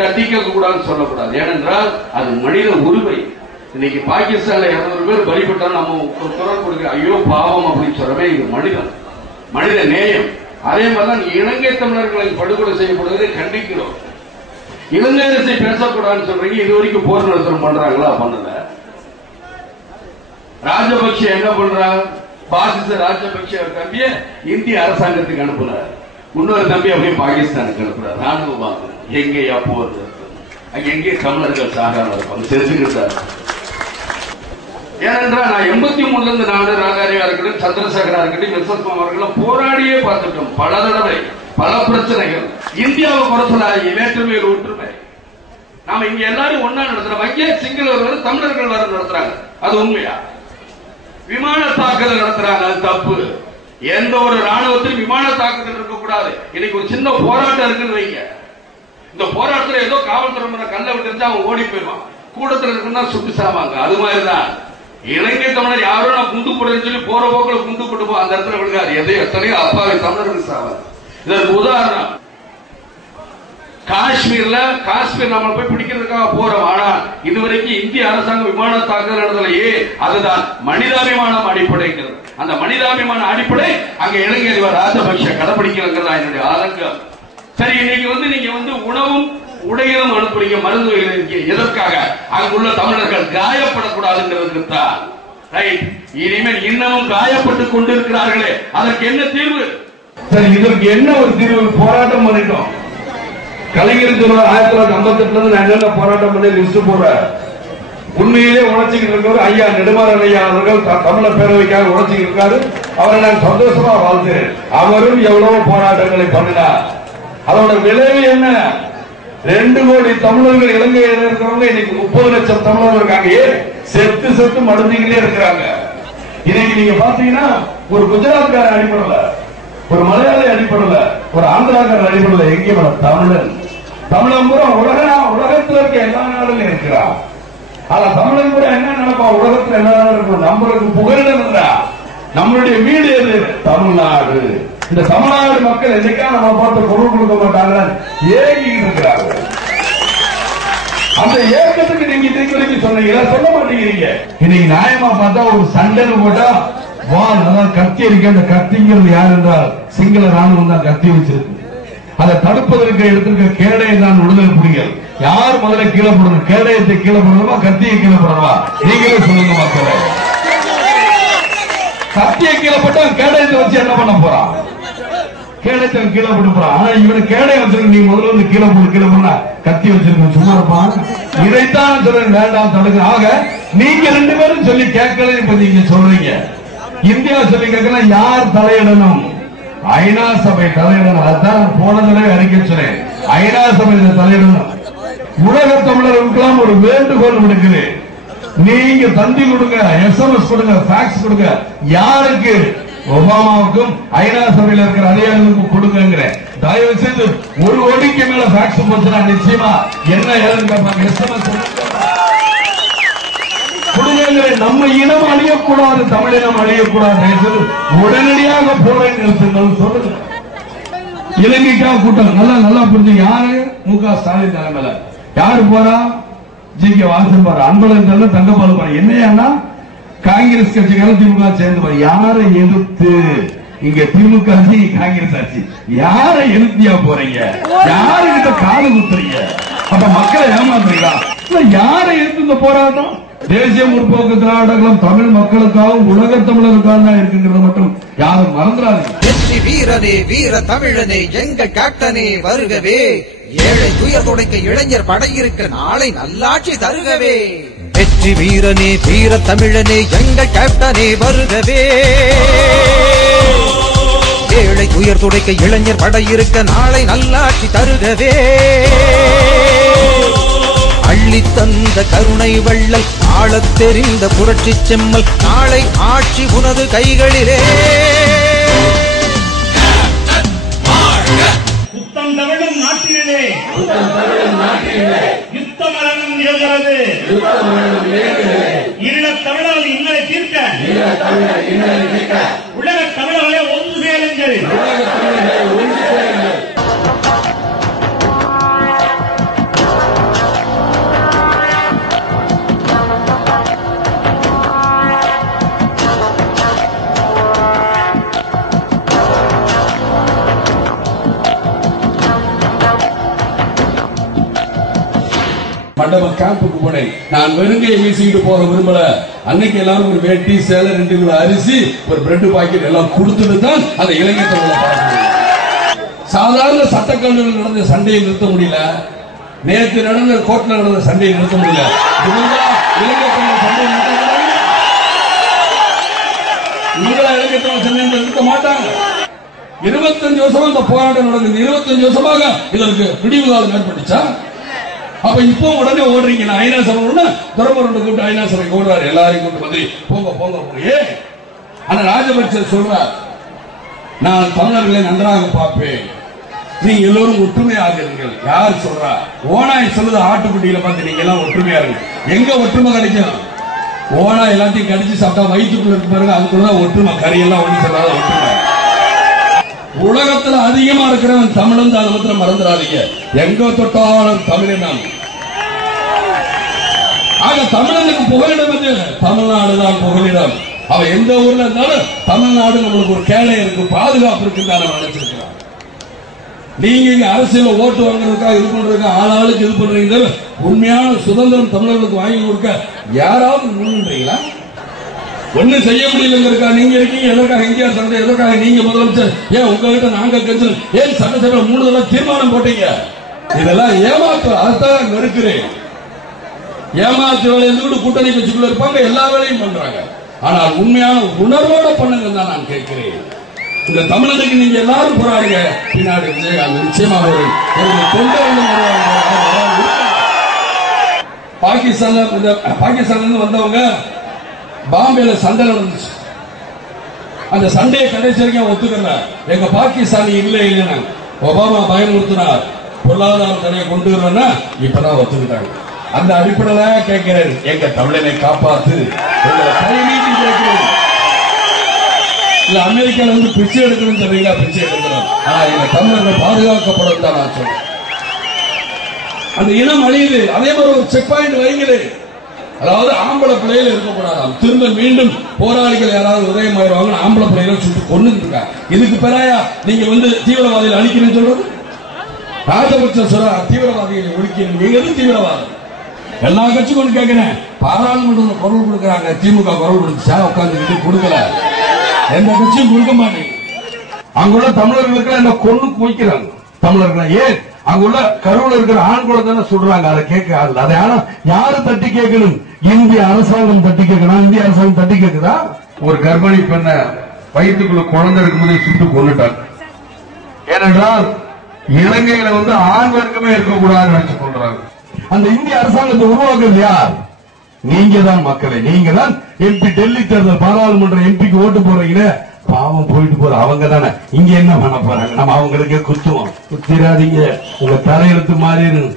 தண்டிக்க கூடாதுன்னு சொல்லக்கூடாது. ஏனென்றால் அது மனித உரிமை. இன்னைக்கு பாகிஸ்தான்ல 200 பேர் பலிபட்டாலும் நம்ம குரல் கொடுக்க ஐயோ பாவம் அப்படின்னு சொல்றமே, இது மனித நேயம். அதே மாதிரிதான் இலங்கை தமிழர்களை படுகொலை செய்யப்படுவதை கண்டிக்கிறோம். இலங்கை அரசை பேசக்கூடாதுன்னு சொல்றீங்க. இது வரைக்கும் போர் நிறுத்தம் பண்றாங்களா? பண்ணல. ராஜபக்ஷ என்ன பண்றாங்க? பாசிச ராஜபக்ஷ தம்பிய இந்திய அரசாங்கத்துக்கு அனுப்புறாரு, இன்னொரு தம்பி அப்படியே பாகிஸ்தானுக்கு அனுப்புறாரு. ராணுவ எங்கேயா போர் அங்க எங்கே தமிழர்கள் சாகாம இருப்பாங்க, தெரிஞ்சுக்கிட்டாரு. ஏனென்றால் நான் 83 இருந்து ராஜாரியா இருக்கட்டும், சந்திரசேகரா இருக்கட்டும், எஸ்.எஸ். அவர்களும் போராடியே பார்த்துட்டோம். பல தடவை பல பிரச்சனைகள். இந்தியாவை குறைச்சல வேற்றுமையில் ஒற்றுமை. நாம இங்க எல்லாரும் ஒன்னா நடத்துறோம். அங்கே சிங்களவர்கள் தமிழர்கள் வர நடத்துறாங்க. அது உண்மையா? விமான தாக்குதல் நடத்துறாங்க, அது தப்பு. எந்த ஒரு ராணுவத்திலும் விமான தாக்குதல் இருக்கக்கூடாது. இன்னைக்கு ஒரு சின்ன போராட்டம் இருக்குன்னு வைங்க, இந்த போராட்டத்தில் ஏதோ காவல்துறை கல்ல விட்டு அவன் ஓடி போயிடுவான், கூடத்தில் இருக்குன்னா சுட்டு சாவாங்க. அது மாதிரிதான் இலங்கை தமிழர் யாரும் நான் குண்டு போடுறேன்னு சொல்லி போற போக்கில் குண்டு போட்டு அந்த இடத்துல விழுகாது. எத்தனையோ அப்பாவை தமிழர்கள் சாவாங்க. இதற்கு உதாரணம் காஷ்மீர் நம்ம போய் பிடிக்கிறதுக்காக போறோம். ஆனா இதுவரைக்கும் இந்திய அரசாங்கம் விமான தாக்குதல் நடத்தலையே. அதுதான் மனிதாபிமானம் அடிப்படைங்கிறது. அந்த மனிதாபிமான அடிப்படை அங்க இலங்கை அதிபர் ராஜபக்ஷ கடைபிடிக்கிறதுங்கிறதா என்னுடைய ஆதங்கம். சரி, இன்னைக்கு நீங்க உணவும் உடைகளும் அனுப்புறீங்க, மருந்து எதற்காக? அங்குள்ள தமிழர்கள் காயப்படக்கூடாதுங்கிறதுக்கு தான். ரைட். இனிமேல் இன்னமும் காயப்பட்டுக் கொண்டிருக்கிறார்களே, அதற்கு என்ன தீர்வு? சரி, இதற்கு என்ன ஒரு தீர்வு? போராட்டம் பண்ணிட்டோம். கலைஞர் 1958 இருந்து நான் என்ன போராட்டம் பண்ணி லிஸ்ட் போடுறேன். உண்மையிலே உழைச்சிக்கிட்டு இருக்கிறவர் ஐயா நெடுமாறன் ஐயா அவர்கள் தமிழர் பேரவைக்காக உழைச்சிக்கிட்டு இருக்காரு. அவரை நான் சந்தோஷமா வாழ்த்துறேன். அவரும் எவ்வளவு போராட்டங்களை பண்ணினார். அதோட விளைவு என்ன? 2 கோடி தமிழர்கள் இலங்கையில் இருக்கிறவங்க இன்னைக்கு 30 லட்சம் தமிழர்கள் இருக்காங்க. செத்து மடிஞ்சுக்கிட்டே இருக்கிறாங்க. இன்னைக்கு நீங்க பாத்தீங்கன்னா ஒரு குஜராத்கார அடிப்படல, ஒரு மலையாளி அடிப்படல, ஒரு ஆந்திராக்கார அடிப்படல, எங்கேயும் தமிழன் பூரா உலகத்தில் இருக்க எல்லா நாடுகளும் இருக்கிறான். ஆனா தமிழன் பூரா என்ன நினைப்பா? உலகத்தில் எல்லா நாடும் இருக்கும். நம்மளுக்கு புகலிடம் இருந்தா நம்மளுடைய வீடு எது? தமிழ்நாடு. இந்த தமிழ்நாடு மக்கள் என்னைக்கா நம்ம பார்த்து பொருள் கொடுக்க மாட்டாங்க, ஏங்கிட்டு இருக்கிறாங்க. அந்த ஏக்கத்துக்கு நீங்க திருப்பி சொன்னீங்க, சொல்ல மாட்டேங்கிறீங்க. இன்னைக்கு நியாயமா பார்த்தா ஒரு சண்டைன்னு போட்டா கத்தி இருக்கு. அந்த கத்திங்கிறது யார் என்றால் சிங்கள ராணுவம் தான் கத்தி வச்சிருக்கு. அதை தடுப்பதற்கு எடுத்திருக்க கேடயம் தான் விடுதலை புலிகள். யார் முதல்ல கீழே போடணும்? கேடயத்தை கீழே போடணுமா, கத்தியை கீழே போடணுமா? நீங்களே சொல்லுங்க மக்களே. கத்தியை கீழே போட்டா கேடயத்தை வச்சு என்ன பண்ண போறான்? கேடயத்தை கீழே போட்டு போறான். ஆனா இவனுக்கு கேடயம் வச்சிருக்க, நீ முதல்ல வந்து கீழே போனா கத்தி வச்சிருக்க சும்மா இருப்பான். இதைத்தான் சொல்றேன், வேண்டாம் தடுக்க. ஆக நீங்க 2 பேரும் சொல்லி கேட்கல. இப்ப நீங்க சொல்றீங்க இந்தியா சொல்லி கேட்கலாம். யார் தலையிடணும்? ஐநா சபை தலையிடணும். அதுதான் போன தடவை அறிக்கை சொன்னேன். ஐநா சபை தலையிடணும். உலக தமிழர்களுக்கெல்லாம் ஒரு வேண்டுகோள் விடுக்குது. நீங்க தந்தி கொடுங்க, SMS கொடுங்க, ஃபேக்ஸ் கொடுங்க. யாருக்கு? ஒபாமாவுக்கும் ஐநா சபையில் இருக்கிற அதிகாரிகளுக்கும் கொடுங்க. தயவு செய்து 1 கோடிக்கு மேல ஃபேக்ஸ் போச்சுன்னா நிச்சயமா என்ன எழுதுங்க, SMS நம்ம இனம் அழியக்கூடாது, தமிழினம் அழியக்கூடாது. உடனடியாக போரை நிறுத்துங்கள் சொல்லுங்க. இலங்கைக்காக கூட்டம் நல்லா புரிஞ்சு. யாரு? மு.க. ஸ்டாலின் தலைமையில யாரு போறா? ஜி.கே. வாசன் போற, அன்பழகன், தங்கபால் போற. என்னையா காங்கிரஸ் கட்சிக்கார திமுக சேர்ந்து போற. யாரை எதிர்த்து? இங்க திமுக ஆட்சி, காங்கிரஸ் ஆட்சி. யாரை எதிர்த்தியா போறீங்க? யாருக்கிட்ட காது குத்துறீங்க? அப்ப மக்களை ஏமாத்துறீங்களா? யாரை எதிர்த்து இந்த போராட்டம்? தேசிய முற்போக்கு திராவிட கழகம் தமிழ் மக்களுக்காகவும் உலக தமிழருக்காக தான் இருக்குங்கிறத மட்டும் யாரும் மறந்துடாதீங்க. வெற்றி வீரனே, வீர தமிழனே, எங்க கேப்டனே வருகவே. ஏழை துயர் துடைக்க இளைஞர் படையிருக்க நாளை நல்லாட்சி தருகவே. வெற்றி வீரனே, வீர தமிழனே, எங்க கேப்டனே வருகவே. ஏழை துயர் துடைக்க இளைஞர் படையிருக்க நாளை நல்லாட்சி தருகவே. அள்ளி தந்த கருணை வள்ளல், ஆளத் தெரிந்த புரட்சி செம்மல், நாளை ஆட்சி உனது கைகளிலே. புத்தம் தமிழும் நாட்டிலே யுத்த மரணம் நிகழ்கிறது. ஈழத் தமிழால் இன்னலை தீர்க்க உலக தமிழர்களே ஒன்று சேருங்கள். தடவை கேம்புக்கு போனேன். நான் வெறுங்கையை வீசிக்கிட்டு போக விரும்பல. அன்னைக்கு எல்லாரும் ஒரு வேட்டி சேலை 2 கிலோ அரிசி ஒரு பிரெட் பாக்கெட் எல்லாம் கொடுத்துட்டு தான் அந்த இளைஞர் தமிழை பார்க்கணும். சாதாரண சட்டக்கல்லூரில் நடந்த சண்டையை நிறுத்த முடியல. நேற்று நடந்த கோர்ட்ல நடந்த சண்டையை நிறுத்த முடியல. இளைஞர் தமிழ் சண்டையை நிறுத்த மாட்டாங்க. 25 வருஷமா இந்த போராட்டம் நடக்குது. 25 வருஷமாக இதற்கு விடிவு காலம் ஏற்பட்டுச்சா? அப்ப இப்போ உடனே ஓடுறீங்க. ஐநா சபை துறமுறை கூப்பிட்டு ஐநா சபைக்கு ஓடுவார். எல்லாரையும் கூப்பிட்டு வந்து போங்க போங்க போங்க. ஆனா ராஜபக்சே சொல்றார், நான் தமிழர்களை நன்றாக பார்ப்பேன், நீங்க எல்லோரும் ஒற்றுமையாக இருங்கள். யார் சொல்றா? ஓனாய் சொல்லுது ஆட்டுக்குட்டியில பார்த்து நீங்க எல்லாம் ஒற்றுமையா இருங்க. எங்க ஒற்றுமை கிடைக்கும்? ஓனா எல்லாத்தையும் கடிச்சு சாப்பிட்டா வயிற்றுக்குள்ள இருக்கு பாருங்க, அதுக்குள்ளதான் ஒற்றுமை. கறியெல்லாம் ஒண்ணு சொல்லாத ஒற்றுமை. உலகத்துல அதிகமா இருக்கிறவன் தமிழன் தான், மாத்திரம் மறந்துடாதீங்க. எங்க தொட்டாலும் தமிழன். ஆக தமிழனுக்கு புகலிடம் வந்து தமிழ்நாடுதான் புகலிடம். அவன் எந்த ஊர்ல இருந்தாலும் தமிழ்நாடு நம்மளுக்கு ஒரு கேளை இருக்கு, பாதுகாப்பு இருக்கு தான் நினைச்சிருக்கிறான். நீங்க இங்க அரசியல் ஓட்டு வாங்குறதுக்காக இது பண்றதுக்கு ஆளாளுக்கு இது பண்றீங்க. உண்மையான சுதந்திரம் தமிழர்களுக்கு வாங்கி கொடுக்க யாராவது முன்னின்றீங்களா? ஒண்ணு செய்ய முடியலங்கிறக்கா நீங்க இருக்கீங்க. எதற்காக இந்தியா சண்டை? எதற்காக நீங்க முதலமைச்சர்? ஏன் உங்ககிட்ட நாங்க கட்சி ஏன் சட்டசபை 3 தடவை தீர்மானம் போட்டீங்க? இதெல்லாம் ஏமாற்று. அதைத்தான் நெருக்கிறேன். ஏமாற்று வேலை இருந்து கூட்டணி கட்சிக்குள்ள இருப்பாங்க, எல்லா வேலையும் பண்றாங்க. ஆனால் உண்மையான உணர்வோட பண்ணுங்க தான் நான் கேட்கிறேன். இந்த தமிழனுக்கு நீங்க எல்லாரும் போராடுங்க. பின்னாடி நிச்சயமாக பாகிஸ்தான் வந்தவங்க பாம்பேல சண்டை நடந்துச்சு. அந்த சண்டையை கடைசி வரைக்கும் ஒத்துக்கல. எங்க பாகிஸ்தான் இல்ல இல்லைன்னு ஒபாமா பயமுறுத்தினார். பொருளாதார தடையை கொண்டு வரனா இப்பதான் ஒத்துக்கிட்டாங்க. அந்த அடிப்படையில கேட்கிறேன், எங்க தமிழனை காப்பாத்து. இல்ல அமெரிக்கால வந்து பிச்சை எடுக்கணும் சொல்றீங்களா? பிச்சை எடுக்கணும். ஆனா எங்க தமிழர்கள் பாதுகாக்கப்படும் தான் நான் சொல்றேன். அந்த இனம் அழியுது. அதே மாதிரி ஒரு செக் பாயிண்ட் வைங்களே. அதாவது ஆம்பளை பிள்ளைகள் இருக்கக்கூடாதாம். திரும்ப மீண்டும் போராளிகள் யாராவது உதயமாயிருவாங்க, ஆம்பளை பிள்ளைகளை சுட்டு கொண்டு இருக்காங்க. இதுக்கு பிறாயா நீங்க வந்து தீவிரவாதிகள் அழிக்கணும்னு சொல்றது? ராஜபக்சே சொல்ற தீவிரவாதிகளை ஒழிக்கணும். நீங்க எது தீவிரவாதம்? எல்லா கட்சியும் கொண்டு கேட்கிறேன். பாராளுமன்றத்தில் குரல் கொடுக்கறாங்க. திமுக குரல் கொடுத்துச்சா? உட்கார்ந்துக்கிட்டு கொடுக்கல. எந்த கட்சியும் கொடுக்க மாட்டேங்க. அங்குள்ள தமிழர்களுக்கு என்ன கொண்டு குவிக்கிறாங்க தமிழர்களை. ஏன் அங்குள்ள கருவில் இருக்கிற ஆண் குழந்தை சொல்றாங்க. அதை கேட்க அதை யாரு தட்டி கேட்கணும்? இந்திய அரசாங்கம் தட்டி கேட்கணும். இந்திய அரசாங்கம் தட்டி கேட்குதா? ஒரு கர்ப்பிணி பெண்ணை வயிற்றுக்குள்ள குழந்தை இருக்கும்போது சுட்டு கொண்டுட்டாங்க. ஏனென்றால் இலங்கையில வந்து ஆண் வர்க்கமே இருக்கக்கூடாதுன்னு நினைச்சு கொள்றாங்க. அந்த இந்திய அரசாங்கத்தை உருவாக்குறது யார்? நீங்க தான் மக்களை. நீங்க தான் எம்பி. டெல்லி தேர்தல் பாராளுமன்ற எம்பிக்கு ஓட்டு போறீங்க. பாவம் போயிட்டு போற அவங்க தானே. இங்க என்ன பண்ண போறாங்க? நம்ம அவங்களுக்கே குத்துவோம். குத்திராதீங்க, உங்க தலையெழுத்து மாறிடும்.